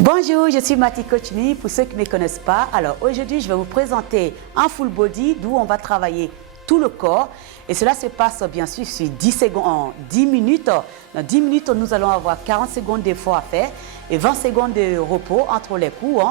Bonjour, je suis Mati Kochmi. Pour ceux qui ne me connaissent pas, alors aujourd'hui je vais vous présenter un full body d'où on va travailler tout le corps. Et cela se passe bien sûr sur 10 secondes, en 10 minutes. Dans 10 minutes, nous allons avoir 40 secondes d'effort à faire et 20 secondes de repos entre les coups.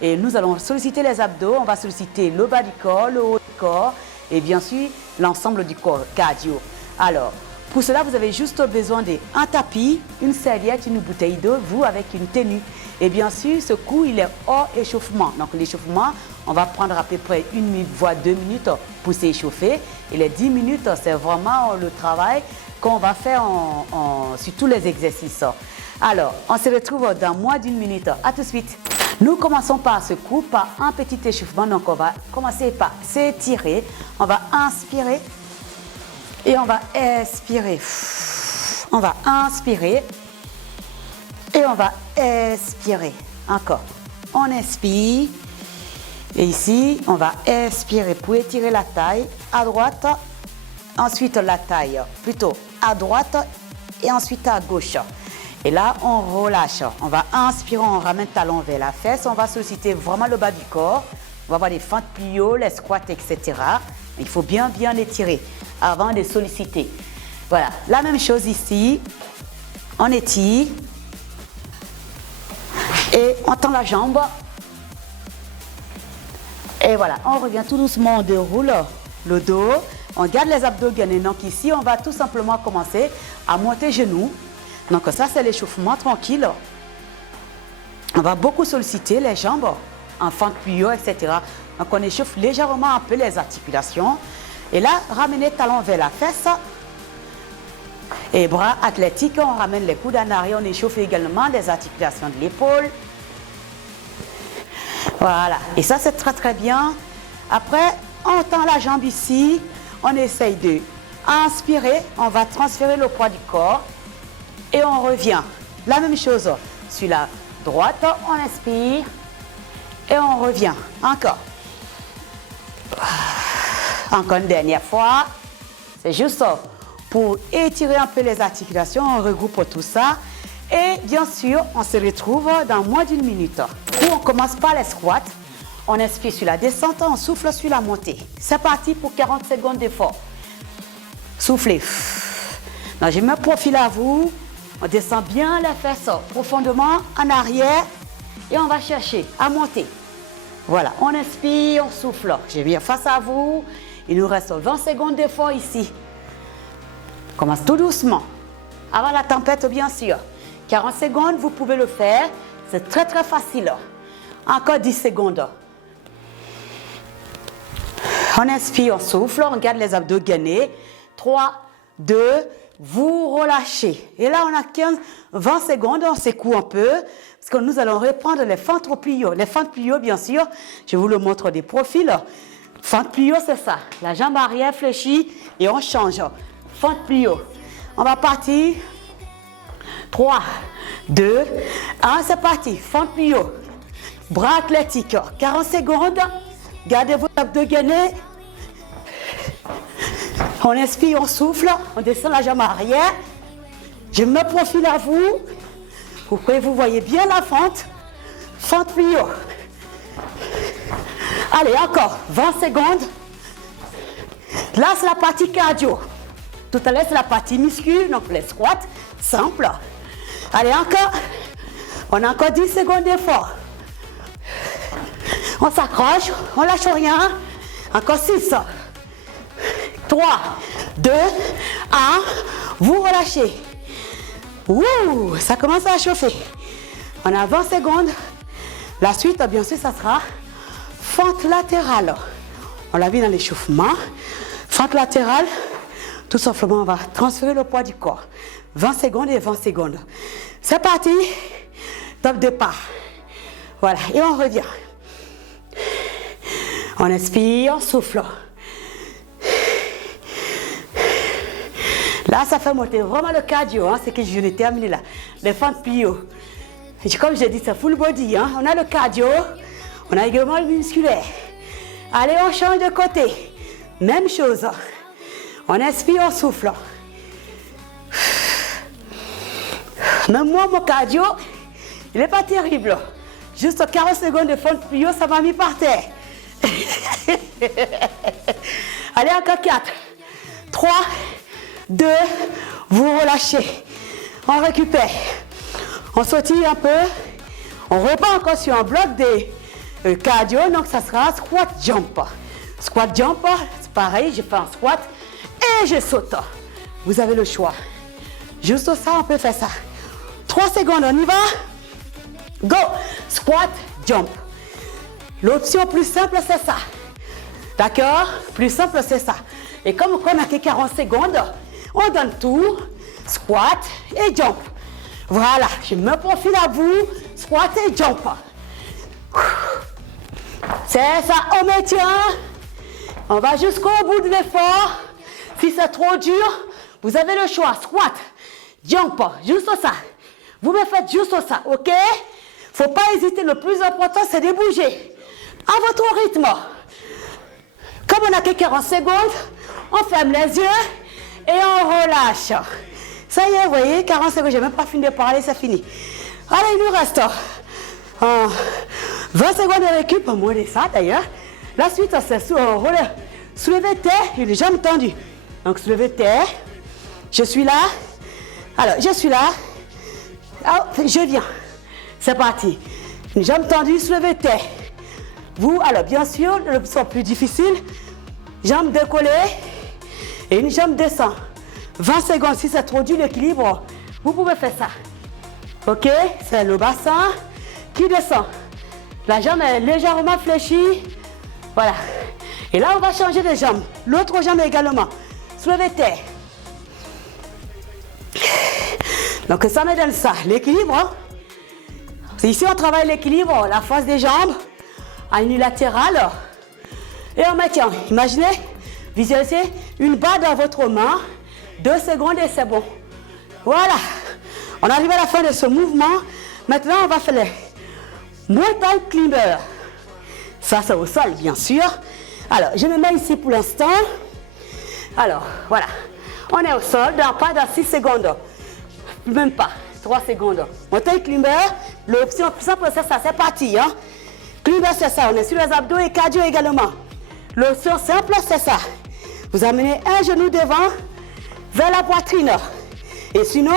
Et nous allons solliciter les abdos, on va solliciter le bas du corps, le haut du corps et bien sûr l'ensemble du corps cardio. Alors, pour cela, vous avez juste besoin d'un tapis, une serviette, une bouteille d'eau, vous avec une tenue. Et bien sûr, ce coup, il est hors échauffement. Donc l'échauffement, on va prendre à peu près 1 minute, voire 2 minutes pour s'échauffer. Et les 10 minutes, c'est vraiment le travail qu'on va faire sur tous les exercices. Alors, on se retrouve dans moins d'1 minute. À tout de suite. Nous commençons par ce coup, par un petit échauffement. Donc on va commencer par s'étirer. On va inspirer. Et on va expirer. On va inspirer. Et on va expirer. Encore. On inspire. Et ici, on va expirer pour étirer la taille à droite. Ensuite, la taille plutôt à droite. Et ensuite à gauche. Et là, on relâche. On va inspirer, on ramène talon vers la fesse. On va solliciter vraiment le bas du corps. On va avoir les fentes plio, les squats, etc. Il faut bien étirer avant de solliciter. Voilà, la même chose ici. On étire. Et on tend la jambe. Et voilà, on revient tout doucement, on déroule le dos. On garde les abdos gainés. Donc ici, on va tout simplement commencer à monter genoux. Donc ça, c'est l'échauffement tranquille. On va beaucoup solliciter les jambes en fente plio, etc. Donc on échauffe légèrement un peu les articulations. Et là, ramenez talon vers la fesse. Et bras athlétiques, on ramène les coudes en arrière. On échauffe également les articulations de l'épaule. Voilà. Et ça, c'est très bien. Après, on tend la jambe ici. On essaye de inspirer. On va transférer le poids du corps. Et on revient. La même chose sur la droite. On inspire. Et on revient. Encore. Encore une dernière fois. C'est juste pour étirer un peu les articulations. On regroupe tout ça. Et bien sûr, on se retrouve dans moins d'1 minute. Où on commence par les squats. On inspire sur la descente. On souffle sur la montée. C'est parti pour 40 secondes d'effort. Soufflez. Donc, je me profile à vous. On descend bien les fesses profondément en arrière. Et on va chercher à monter. Voilà, on inspire, on souffle. Je viens face à vous. Il nous reste 20 secondes d'effort ici. On commence tout doucement. Avant la tempête, bien sûr. 40 secondes, vous pouvez le faire. C'est très facile. Encore 10 secondes. On inspire, on souffle. On garde les abdos gainés. 3, 2, vous relâchez. Et là, on a 20 secondes. On secoue un peu. Parce que nous allons reprendre les fentes plio. Les fentes plio, bien sûr, je vous le montre des profils. Fente plio, c'est ça. La jambe arrière fléchie et on change. Fente plio. On va partir. 3, 2, 1, c'est parti. Fente plio. Bras athlétiques. 40 secondes. Gardez vos abdos gainés. On inspire, on souffle. On descend la jambe arrière. Je me profile à vous. Pour que vous voyez bien la fente. Fente plio. Allez, encore 20 secondes. Là, c'est la partie cardio. Tout à l'heure, c'est la partie muscu, donc les squats, simple. Allez, encore. On a encore 10 secondes d'effort. On s'accroche, on lâche rien. Encore 6. 3, 2, 1. Vous relâchez. Ouh, ça commence à chauffer. On a 20 secondes. La suite, bien sûr, ça sera fente latérale. On l'a vu dans l'échauffement. Fente latérale. Tout simplement, on va transférer le poids du corps. 20 secondes et 20 secondes. C'est parti. Top départ. Voilà. Et on revient. On inspire, on souffle. Là, ça fait monter vraiment le cardio. C'est que je l'ai terminé là. Les fentes plio. Et comme j'ai dit, c'est full body. On a le cardio. On a également le musculaire. Allez, on change de côté. Même chose. On inspire, on souffle. Même moi, mon cardio, Il n'est pas terrible. Juste 40 secondes de fond de plio, ça m'a mis par terre. Allez, encore 4, 3, 2, vous relâchez. On récupère. On sautille un peu. On repart encore sur un bloc de cardio, donc ça sera squat jump. Squat jump, c'est pareil, je fais un squat et je saute. Vous avez le choix. Juste ça, on peut faire ça. 3 secondes, on y va. Go! Squat, jump. L'option plus simple, c'est ça. D'accord? Plus simple, c'est ça. Et comme on n'a que 40 secondes, on donne tout. Squat et jump. Voilà, je me profile à vous. Squat et jump. C'est ça, on maintient. On va jusqu'au bout de l'effort. Si c'est trop dur, vous avez le choix. Squat, jump, juste ça. Vous me faites juste ça, ok? Faut pas hésiter, le plus important c'est de bouger. À votre rythme. Comme on n'a que 40 secondes, on ferme les yeux et on relâche. Ça y est, vous voyez, 40 secondes, j'ai même pas fini de parler, c'est fini. Allez, il nous reste 20 secondes de récup, moins de ça d'ailleurs. La suite, c'est soulever terre et les jambes tendues. Donc, soulever terre. Je suis là. Alors, je suis là. Ah, je viens. C'est parti. Une jambe tendue, soulever terre. Vous, alors, bien sûr, l'option plus difficile. Jambe décollée et une jambe descend. 20 secondes, si c'est trop dur l'équilibre, vous pouvez faire ça. Ok, c'est le bassin qui descend. La jambe est légèrement fléchie. Voilà. Et là, on va changer de jambe. L'autre jambe également. Soulevez terre. Donc, ça me donne ça. L'équilibre. Hein? Ici, on travaille l'équilibre, la force des jambes, à unilatérale. Et on maintient. Imaginez, visualisez une barre dans votre main. 2 secondes et c'est bon. Voilà. On arrive à la fin de ce mouvement. Maintenant, on va faire les mountain climbers. Ça, c'est au sol, bien sûr. Alors, je me mets ici pour l'instant. Alors, voilà. On est au sol, pas dans 6 secondes. Même pas, 3 secondes. Mountain climber, l'option plus simple, c'est ça, c'est parti. Hein? Climber, c'est ça. On est sur les abdos et cardio également. L'option simple, c'est ça. Vous amenez un genou devant, vers la poitrine. Et sinon,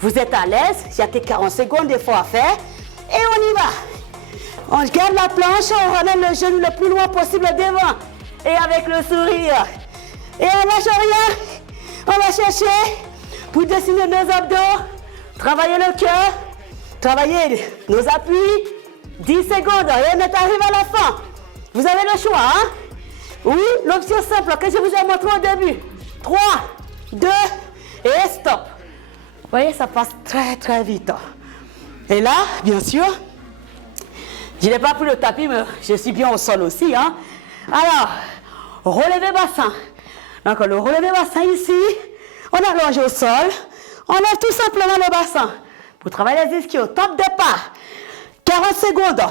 vous êtes à l'aise, il n'y a que 40 secondes d'effort à faire. Et on y va. On garde la planche, on ramène le genou le plus loin possible devant. Et avec le sourire. Et on lâche rien. On va chercher pour dessiner nos abdos. Travailler le cœur. Travailler nos appuis. 10 secondes. Et on est arrivé à la fin. Vous avez le choix, hein? Oui, l'option simple que je vous ai montré au début. 3, 2 et stop. Vous voyez, ça passe très très vite. Et là, bien sûr, je n'ai pas pris le tapis, mais je suis bien au sol aussi. Hein. Alors, relevé bassin. Donc, le relevé bassin ici, on allonge au sol. On lève tout simplement le bassin. Pour travailler les ischios, top départ. 40 secondes.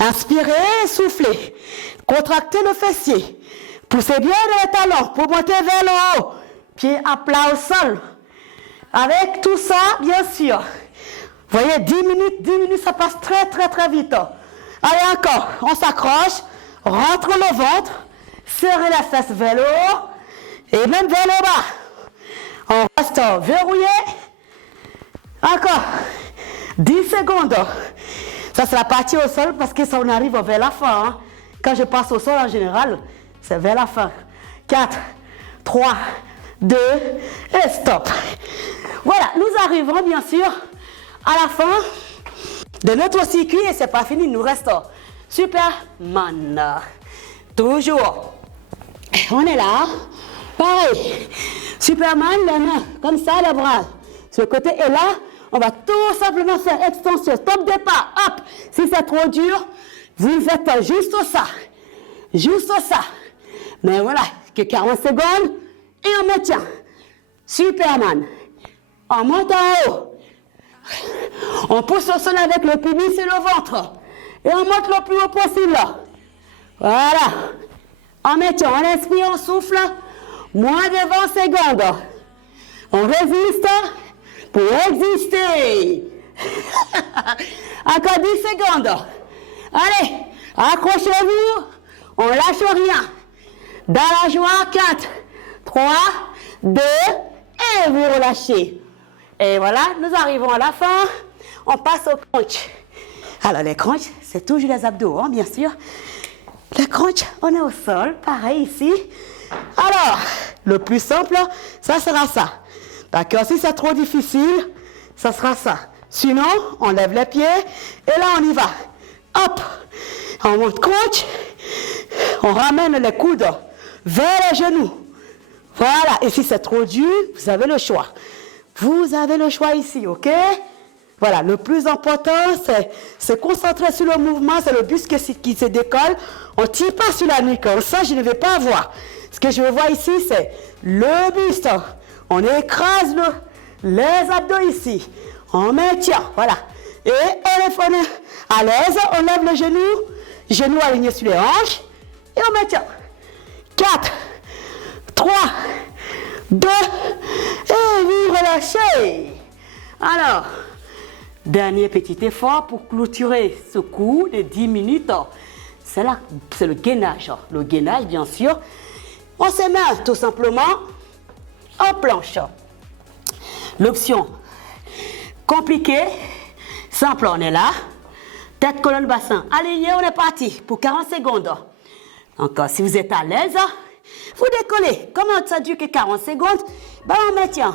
Inspirez, soufflez. Contractez le fessier. Poussez bien les talons pour monter vers le haut. Pied à plat au sol. Avec tout ça, bien sûr. Vous voyez, 10 minutes, ça passe très, très, très vite. Allez, encore. On s'accroche. Rentre le ventre. Serrez la fesse vers le haut. Et même vers le bas. On reste verrouillé. Encore. 10 secondes. Ça, c'est la partie au sol parce que ça, on arrive vers la fin. Hein. Quand je passe au sol, en général, c'est vers la fin. 4, 3, 2, et stop. Voilà, nous arrivons bien sûr à la fin de notre circuit et c'est pas fini, il nous reste Superman. Toujours. On est là. Pareil. Superman, les mains, comme ça, les bras. Ce côté est là. On va tout simplement faire extension. Stop départ. Hop. Si c'est trop dur, vous faites juste ça. Juste ça. Mais voilà, que 40 secondes et on maintient. Superman. On monte en haut. On pousse au sol avec le pubis et le ventre. Et on monte le plus haut possible. Voilà. On maintient, on inspire, on souffle. Moins de 20 secondes. On résiste pour exister. Encore 10 secondes. Allez, accrochez-vous. On lâche rien. Dans la joie, 4, 3, 2, et vous relâchez. Et voilà, nous arrivons à la fin. On passe au crunch. Alors, les crunchs, c'est toujours les abdos, hein, bien sûr. Les crunchs, on est au sol, pareil ici. Alors, le plus simple, ça sera ça. D'accord, si c'est trop difficile, ça sera ça. Sinon, on lève les pieds et là, on y va. Hop, on monte crunch. On ramène les coudes vers les genoux. Voilà, et si c'est trop dur, vous avez le choix. Vous avez le choix ici, ok? Voilà, le plus important, c'est se concentrer sur le mouvement, c'est le buste qui se décolle. On ne tire pas sur la nuque, ça je ne vais pas voir. Ce que je veux voir ici, c'est le buste. On écrase les abdos ici. On maintient, voilà. Et on est à l'aise, on lève le genou, genou aligné sur les hanches, et on maintient. 4, 3, 2, et vous relâchez. Alors, dernier petit effort pour clôturer ce cours de 10 minutes. C'est le gainage. Le gainage, bien sûr. On se met tout simplement en planche. L'option compliquée, simple, on est là. Tête, colonne, bassin. Aligné, on est parti pour 40 secondes. Encore, si vous êtes à l'aise, vous décollez. Comment ça dure que 40 secondes? Ben, on maintient.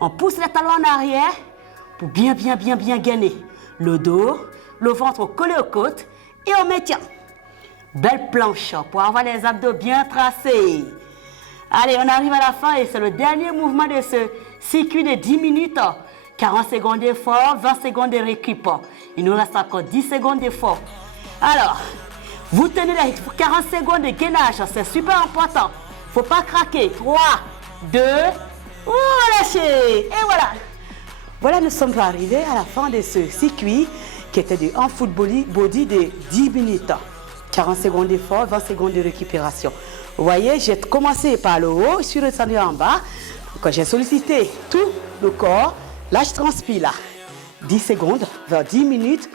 On pousse les talons en arrière pour bien gainer. Le dos, le ventre collé aux côtes et on maintient. Belle planche pour avoir les abdos bien tracés. Allez, on arrive à la fin et c'est le dernier mouvement de ce circuit de 10 minutes. 40 secondes d'effort, 20 secondes de récup. Il nous reste encore 10 secondes d'effort. Alors, vous tenez les 40 secondes de gainage, c'est super important. Faut pas craquer. 3, 2, relâchez. Et voilà. Voilà, nous sommes arrivés à la fin de ce circuit qui était du full body de 10 minutes. 40 secondes d'effort, 20 secondes de récupération. Vous voyez, j'ai commencé par le haut, je suis redescendu en bas. Quand j'ai sollicité tout le corps, là je transpire là. 10 secondes, vers 10 minutes,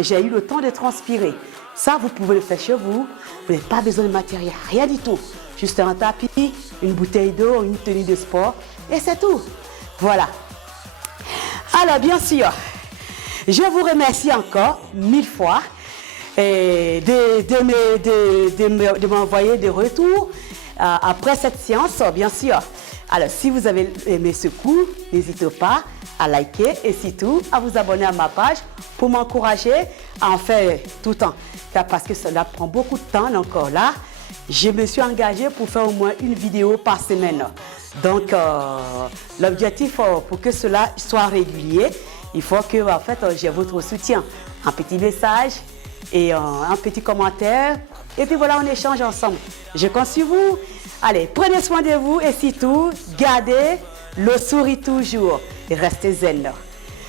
j'ai eu le temps de transpirer. Ça, vous pouvez le faire chez vous. Vous n'avez pas besoin de matériel, rien du tout. Juste un tapis, une bouteille d'eau, une tenue de sport et c'est tout. Voilà. Alors, bien sûr, je vous remercie encore 1000 fois et de m'envoyer des retours après cette séance, bien sûr. Alors, si vous avez aimé ce cours, n'hésitez pas à liker et surtout à vous abonner à ma page pour m'encourager à en faire tout le temps. Parce que cela prend beaucoup de temps encore là. Je me suis engagée pour faire au moins une vidéo par semaine. Donc, l'objectif pour que cela soit régulier, il faut que en fait, j'ai votre soutien. Un petit message et un petit commentaire. Et puis voilà, on échange ensemble. Je compte sur vous. Allez, prenez soin de vous et surtout, gardez le sourire toujours et restez zen.